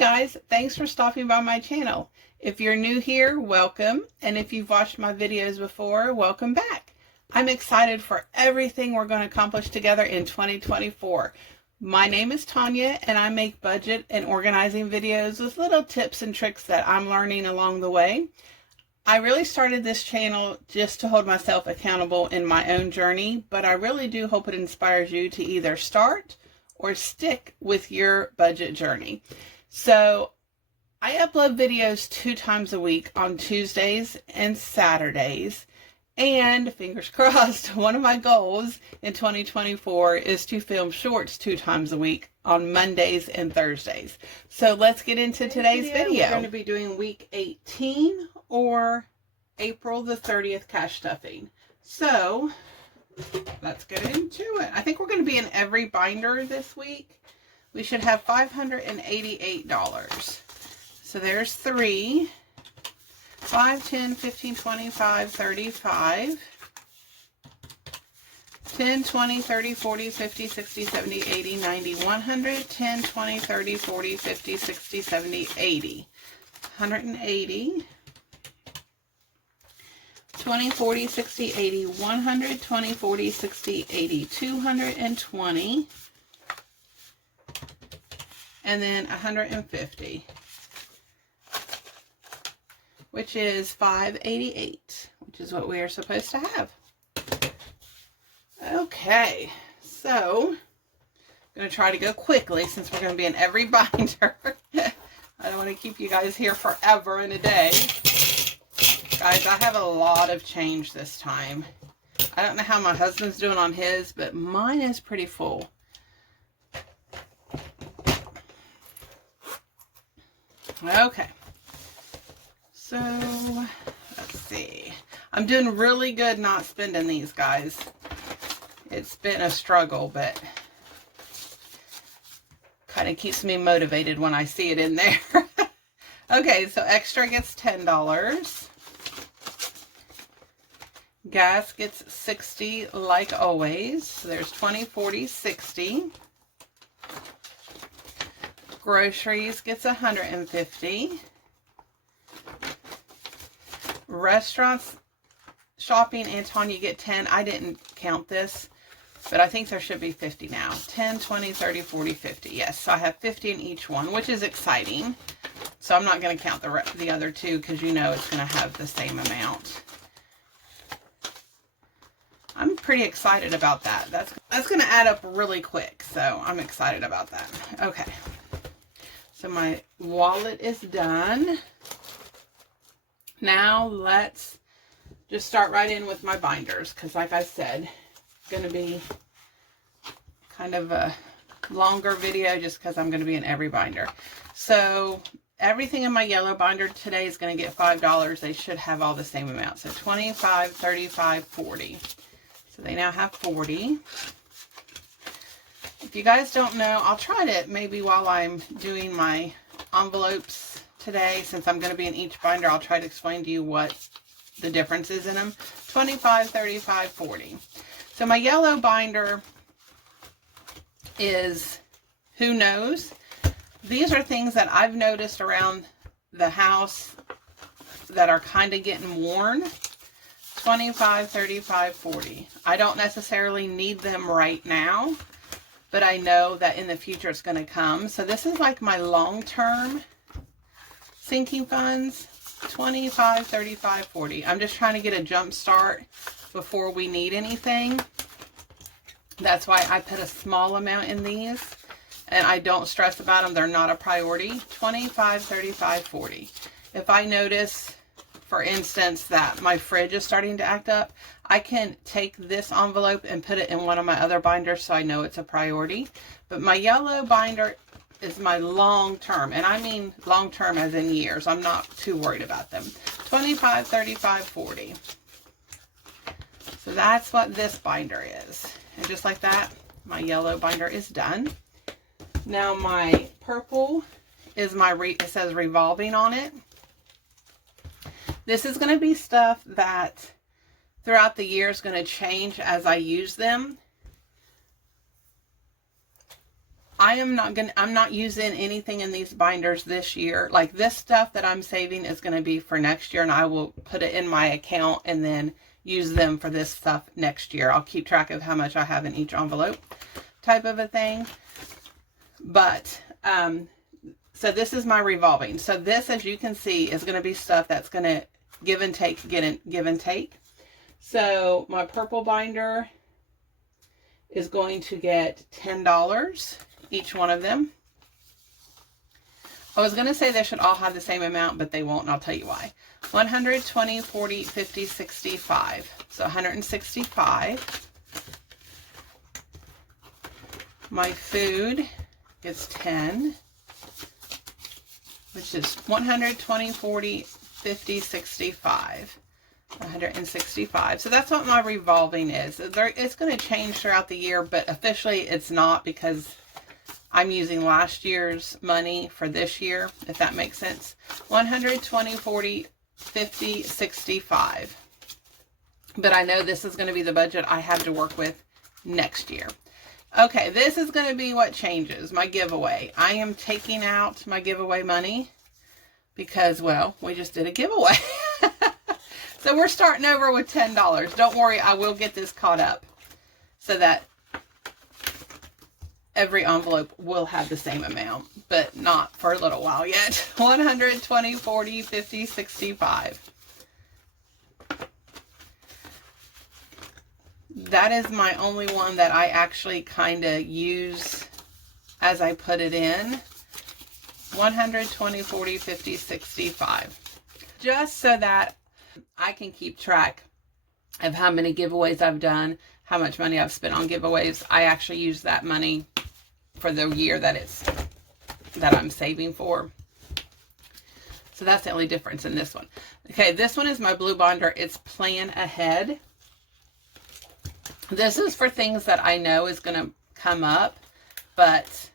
guys, thanks for stopping by my channel. If you're new here, welcome, and if you've watched my videos before, welcome back. I'm excited for everything we're going to accomplish together in 2024. My name is Tanya, and I make budget and organizing videos with little tips and tricks that I'm learning along the way. I really started this channel just to hold myself accountable in my own journey, but I really do hope it inspires you to either start or stick with your budget journey. So I upload videos 2 times a week on Tuesdays and Saturdays. And fingers crossed, one of my goals in 2024 is to film shorts 2 times a week on Mondays and Thursdays. So let's get into today's video. We're going to be doing week 18 or April the 30th cash stuffing. So let's get into it. I think we're going to be in every binder this week. We should have $588. So there's 3, 5, 10, 15, 25, 35, 10, 20, 30, 40, 50, 60, 70, 80, 90, 100, 10, 20, 30, 40, 50, 60, 70, 80, 180, 20, 40, 60, 80, 100, 20, 40, 60, 80, 220, and then 150, which is 588, which is what we are supposed to have. Okay, so I'm going to try to go quickly since we're going to be in every binder. I don't want to keep you guys here forever and a day. Guys, I have a lot of change this time. I don't know how my husband's doing on his, but mine is pretty full. Okay. So, let's see. I'm doing really good not spending these, guys. It's been a struggle, but kind of keeps me motivated when I see it in there. Okay, so extra gets $10. Gas gets 60 like always. So there's 20, 40, 60. Groceries gets 150. Restaurants, shopping, and Tanya get 10. I didn't count this, but I think there should be 50 now. 10, 20, 30, 40, 50. Yes, so I have 50 in each one, which is exciting. So I'm not going to count the other two because you know it's going to have the same amount. I'm pretty excited about that. That's going to add up really quick, so I'm excited about that. Okay. So my wallet is done. Now let's just start right in with my binders because like I said, it's going to be kind of a longer video just because I'm going to be in every binder. So everything in my yellow binder today is going to get $5. They should have all the same amount. So 25, 35, 40. So they now have 40. If you guys don't know, I'll try to maybe while I'm doing my envelopes today, since I'm going to be in each binder, I'll try to explain to you what the difference is in them. 25, 35, 40. So my yellow binder is Who Knows. These are things that I've noticed around the house that are kind of getting worn. 25, 35, 40. I don't necessarily need them right now, but I know that in the future it's going to come. So this is like my long-term sinking funds. 25, 35, 40. I'm just trying to get a jump start before we need anything. That's why I put a small amount in these. And I don't stress about them. They're not a priority. 25, 35, 40. If I notice, for instance, that my fridge is starting to act up, I can take this envelope and put it in one of my other binders so I know it's a priority. But my yellow binder is my long term, and I mean long term as in years. I'm not too worried about them. 25, 35, 40. So that's what this binder is. And just like that, my yellow binder is done. Now my purple is my, it says revolving on it. This is going to be stuff that throughout the year is going to change as I use them. I'm not using anything in these binders this year. Like this stuff that I'm saving is going to be for next year, and I will put it in my account and then use them for this stuff next year. I'll keep track of how much I have in each envelope, type of a thing. But, so this is my revolving. So this, as you can see, is going to be stuff that's going to give and take, give and take. So my purple binder is going to get $10, each one of them. I was going to say they should all have the same amount, but they won't, and I'll tell you why. 100, 20, 40, 50, 65. So 165. My food gets 10, which is 100, 20, 40, 50, 65. 165. So that's what my revolving is. It's going to change throughout the year, but officially it's not, because I'm using last year's money for this year, if that makes sense. 100, 20, 40, 50, 65. But I know this is going to be the budget I have to work with next year. Okay, this is going to be what changes. My giveaway. I am taking out my giveaway money because, well, we just did a giveaway. So we're starting over with $10. Don't worry, I will get this caught up so that every envelope will have the same amount, but not for a little while yet. 100, 20, 40, 50, 65. That is my only one that I actually kind of use as I put it in. 100, 20, 40, 50, 65. Just so that I can keep track of how many giveaways I've done, how much money I've spent on giveaways. I actually use that money for the year that I'm saving for. So that's the only difference in this one. Okay, this one is my blue binder. It's Plan Ahead. This is for things that I know is going to come up, but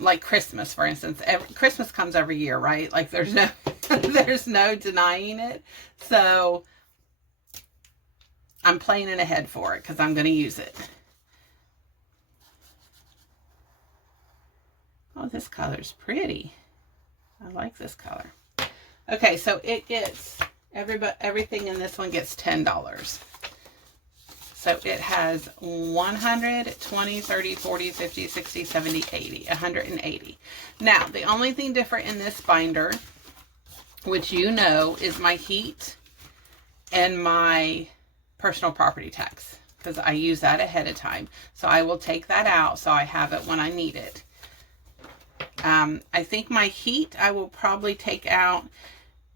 like Christmas, for instance. Christmas comes every year, right? Like there's no there's no denying it. So I'm planning ahead for it because I'm going to use it. Oh, this color's pretty. I like this color. Okay, so it gets everything in this one gets $10. So it has 100, 20, 30, 40, 50, 60, 70, 80, 180. Now, the only thing different in this binder, which you know, is my heat and my personal property tax, because I use that ahead of time. So I will take that out so I have it when I need it. I think my heat I will probably take out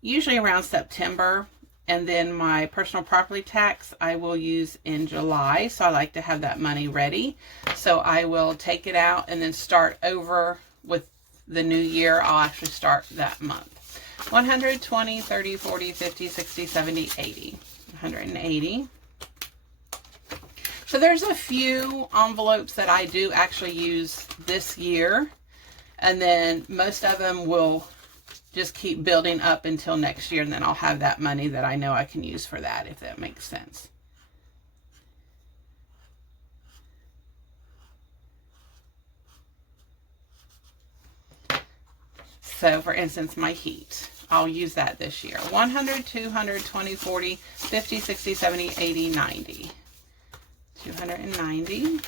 usually around September. And then my personal property tax I will use in July. So I like to have that money ready. So I will take it out and then start over with the new year. I'll actually start that month. 100, 20, 30, 40, 50, 60, 70, 80. 180. So there's a few envelopes that I do actually use this year. And then most of them will just keep building up until next year, and then I'll have that money that I know I can use for that, if that makes sense. So for instance, my heat, I'll use that this year. 100, 200, 20, 40, 50, 60, 70, 80, 90. 290.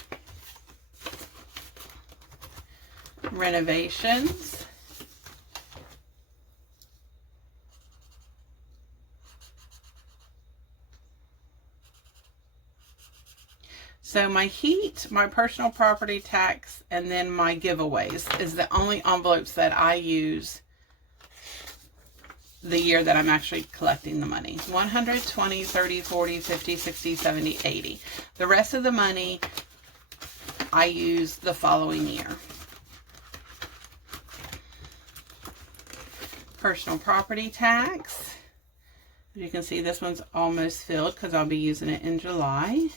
Renovations. So my heat, my personal property tax, and then my giveaways is the only envelopes that I use the year that I'm actually collecting the money. 100, 20, 30, 40, 50, 60, 70, 80. The rest of the money I use the following year. Personal property tax. As you can see, this one's almost filled because I'll be using it in July.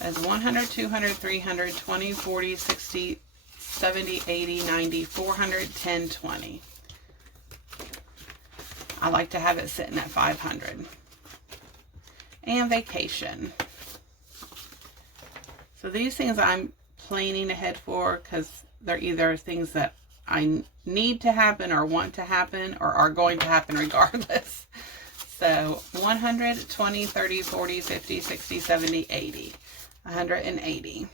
As 100, 200, 300, 20, 40, 60, 70, 80, 90, 400, 10, 20. I like to have it sitting at 500. and vacation. So these things I'm planning ahead for because they're either things that I need to happen or want to happen or are going to happen regardless. So 100, 20, 30, 40, 50, 60, 70, 80. 180.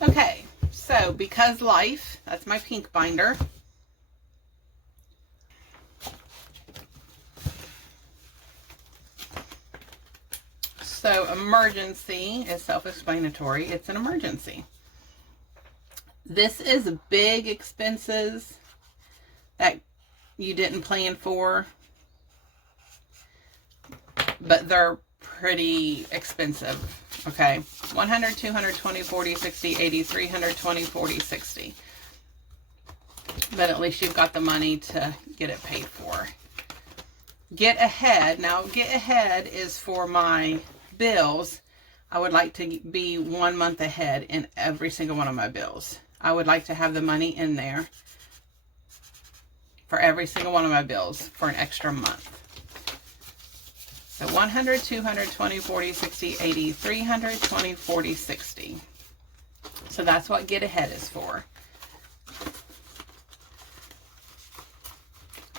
Okay, so Because Life, that's my pink binder. So emergency is self-explanatory. It's an emergency. This is big expenses that you didn't plan for, but they're pretty expensive. Okay, 100, 200, 20, 40, 60, 80, 300, 20, 40, 60. But at least you've got the money to get it paid for. Get ahead. Now, get ahead is for my bills. I would like to be 1 month ahead in every single one of my bills. I would like to have the money in there for every single one of my bills for an extra month. So 100, 200, 20, 40, 60, 80, 300, 20, 40, 60. So that's what get ahead is for.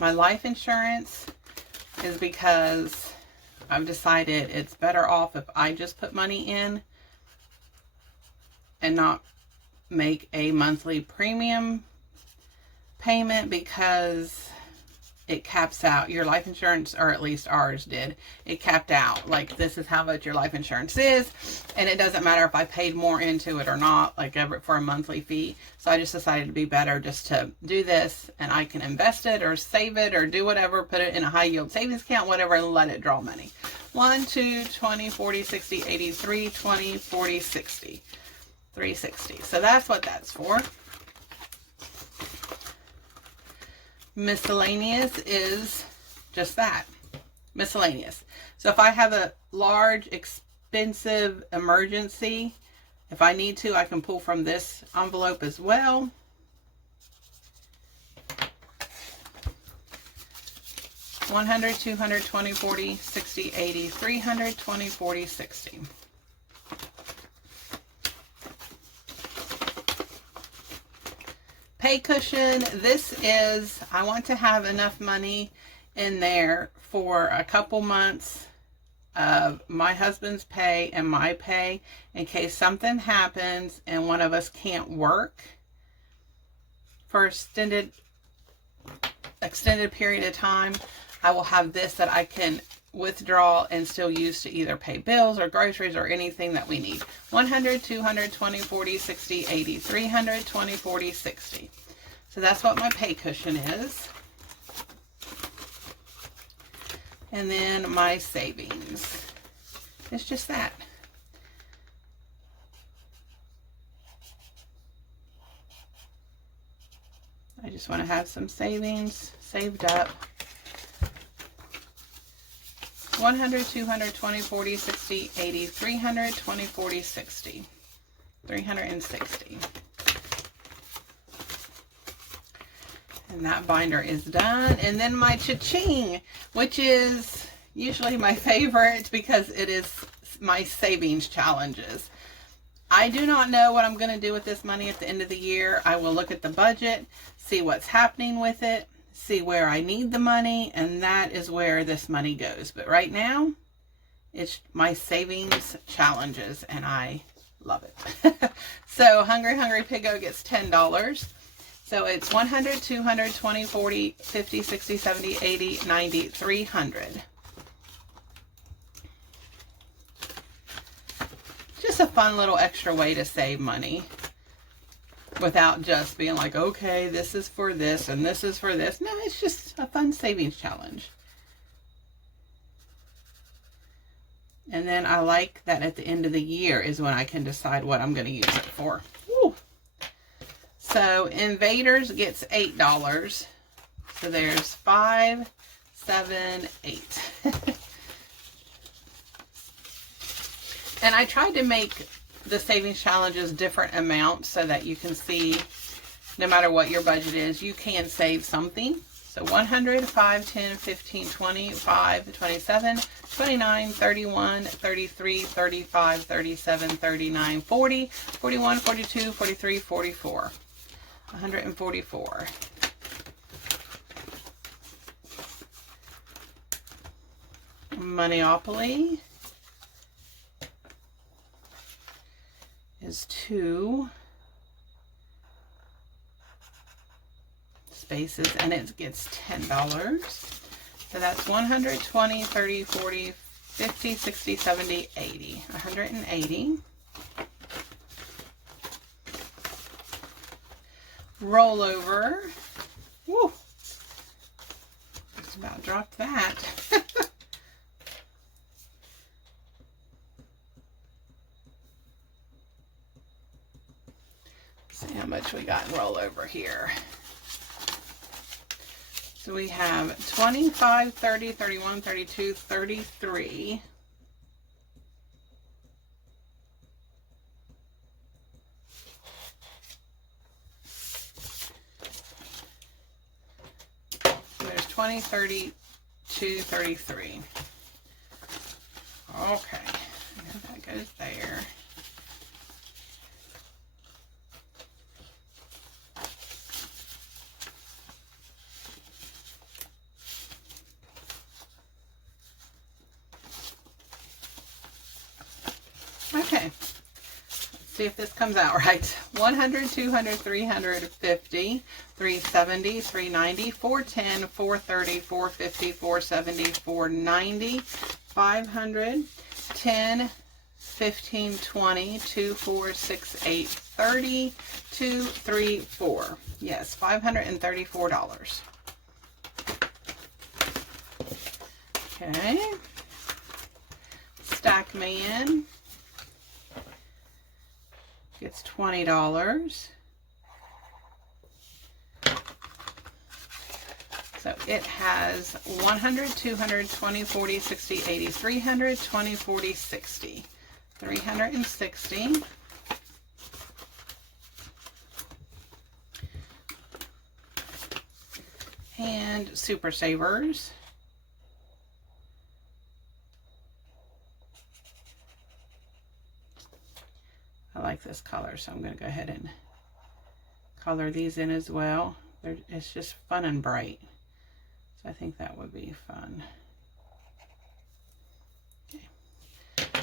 My life insurance is because I've decided it's better off if I just put money in and not make a monthly premium payment, because it caps out your life insurance, or at least ours did. It capped out, like, this is how much your life insurance is, and it doesn't matter if I paid more into it or not, like for a monthly fee. So I just decided to be better just to do this, and I can invest it or save it or do whatever, put it in a high yield savings account, whatever, and let it draw money. 1, 2, 20, 40, 60, 80, 3, 20, 40, 60. 360. So that's what that's for. Miscellaneous is just that, miscellaneous. So if I have a large, expensive emergency, if I need to, I can pull from this envelope as well. $100, $200, $20, $40, $60, $80, $300, $20, $40, $60. Pay cushion. This is, I want to have enough money in there for a couple months of my husband's pay and my pay in case something happens and one of us can't work for extended period of time. I will have this that I can withdraw and still use to either pay bills or groceries or anything that we need. 100, 200, 20, 40, 60, 80, 300, 20, 40, 60. So that's what my pay cushion is. And then my savings. It's just that. I just want to have some savings saved up. 100, 200, 20, 40, 60, 80, 300, 20, 40, 60. 360. And that binder is done. And then my cha-ching, which is usually my favorite because it is my savings challenges. I do not know what I'm going to do with this money at the end of the year. I will look at the budget, see what's happening with it, see where I need the money, and that is where this money goes. But right now, it's my savings challenges, and I love it. So Hungry Hungry Piggo gets $10. So it's 100, 200, 20, 40, 50, 60, 70, 80, 90, 300. Just a fun little extra way to save money without just being like, okay, this is for this and this is for this. No, it's just a fun savings challenge. And then I like that at the end of the year is when I can decide what I'm going to use it for. Woo. So Invaders gets $8. So there's 5, 7, 8. And I tried to make the savings challenges different amounts so that you can see, no matter what your budget is, you can save something. So 100, 5, 10, 15, 20, 5, 27, 29, 31, 33, 35, 37, 39, 40, 41, 42, 43, 44. 144. Monopoly is 2 spaces and it gets $10. So that's 100, 20, 30, 40, 50, 60, 70, 80. 180. Rollover. Woo! Just about dropped that. See how much we got in rollover here. So we have 25, 30, 31, 32, 33. There's 20, 32, 33. Okay, that goes there. Okay, let's see if this comes out right. 100, 200, 350, 370, 390, 410, 430, 450, 470, 490, 500, 10, 15, 20, 2, 4, 6, 8, 30, 2, 3, 4. Yes, $534. Okay. Stack Man gets $20. So it has 100, 200, 20, 40, 60, 80, 300, 20, 40, 60. 360. And Super Savers. I like this color, so I'm going to go ahead and color these in as well. It's just fun and bright. So I think that would be fun. Okay.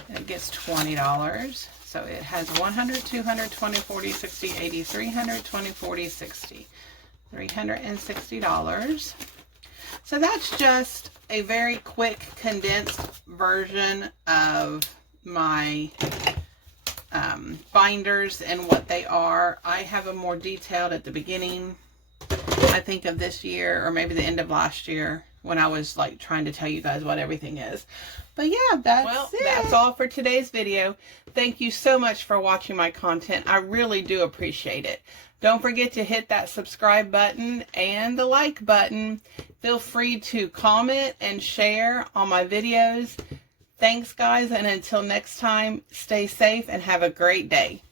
And it gets $20. So it has 100, 200, 20, 40, 60, 80, 300, 20, 40, 60. $360. So that's just a very quick condensed version of my binders and what they are. I have a more detailed at the beginning, I think, of this year, or maybe the end of last year, when I was like trying to tell you guys what everything is. But yeah, that's all for today's video. Thank you so much for watching my content. I really do appreciate it. Don't forget to hit that subscribe button and the like button. Feel free to comment and share on my videos. Thanks, guys, and until next time, stay safe and have a great day.